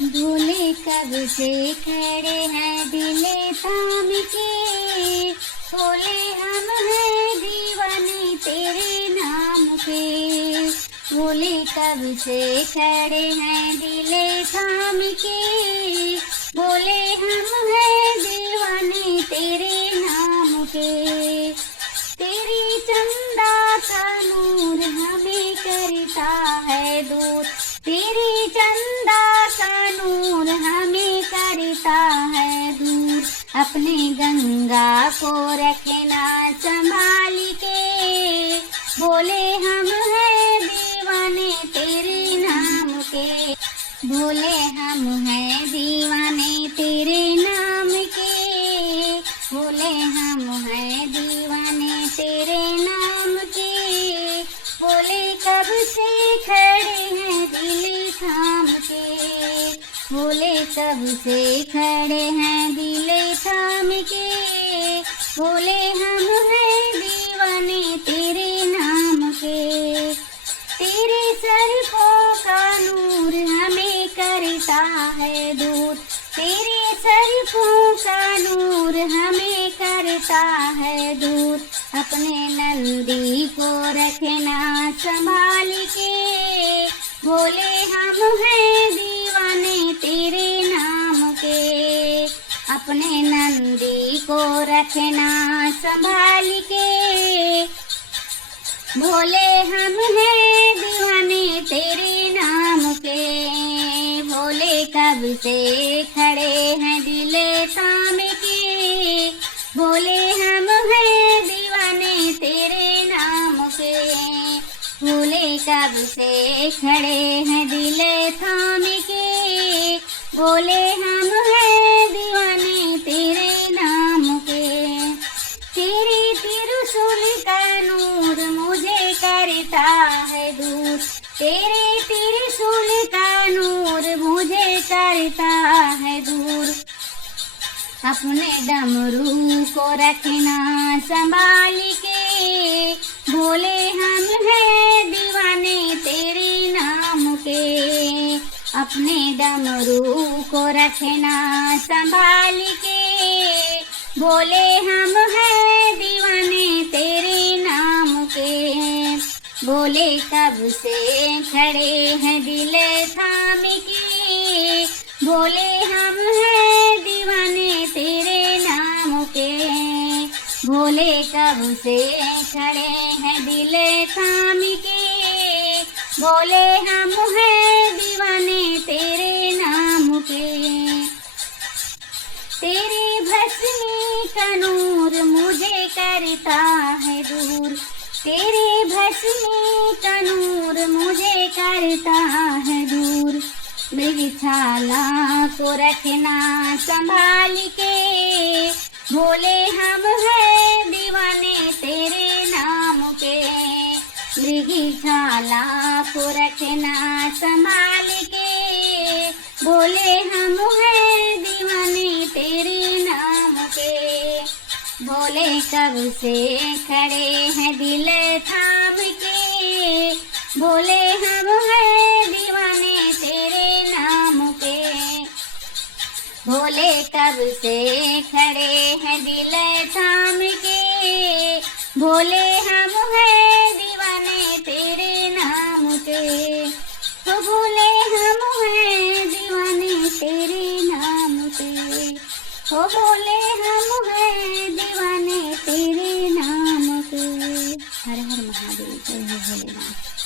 भोले कब से खड़े हैं दिल थाम के, भोले हम हैं दीवाने तेरे नाम के। भोले कब से खड़े हैं दिल थाम के, भोले हम हैं दीवाने तेरे नाम के। तेरी चंदा का नूर हमें करता है दूर, तेरी चंदा का नूर हमें करता है दूर। अपने गंगा को रखना संभाल के, भोले हम हैं दीवाने तेरे नाम के। भोले हम हैं दीवाने तेरे नाम के, भोले हम हैं दीवाने तेरे नाम के। भोले कब से खड़े हैं दिल थाम के, भोले कब से खड़े हैं दिल थाम के। भोले हम हैं दीवाने तेरे नाम के। तेरे सरफों का नूर हमें करता है दूर, तेरे सरफों का नूर हमें करता है दूर। अपने नंदी को रखना संभाल के, भोले हम हैं दीवाने तेरे नाम के। अपने नंदी को रखना संभाल के, भोले हम हैं दीवाने तेरे नाम के। भोले कब से खड़े हैं दिल थाम के, भोले हम हैं दीवाने तेरे नाम के। भोले कब से खड़े हैं दिल थाम के, भोले हम हैं दीवाने तेरे नाम के। तेरे त्रिशूल का नूर मुझे करता है दूर, तेरे त्रिशूल का नूर मुझे करता है दूर। अपने डमरू को रखना संभाल के, भोले हम हैं दीवाने तेरे नाम के। अपने डमरू को रखना संभाल के, भोले हम हैं दीवाने तेरे नाम के। भोले कब से खड़े हैं दिल थाम के, भोले हम हैं दीवाने तेरे नाम के। भोले कब से खड़े हैं दिल थाम के, भोले हम हैं दीवाने तेरे नाम के। तेरे भस्मी का नूर मुझे करता है दूर, तेरे भस्मी का नूर मुझे करता है दूर। मृगशाला को रखना संभाल के, भोले हम हैं दीवाने तेरे नाम के। मृगशाला को रखना संभाल के, भोले हम हैं दीवाने तेरे नाम के। भोले कब से खड़े हैं दिल थाम के, भोले हम हैं दीवाने तेरे नाम के। भोले कब से खड़े हैं दिल थाम के, भोले हम हैं दीवाने तेरे नाम के। तो भोले हम हैं दीवाने तेरे नाम के, हो भोले हम हैं दीवाने तेरे नाम के। हर हर महादेव, जय हो भोलेनाथ।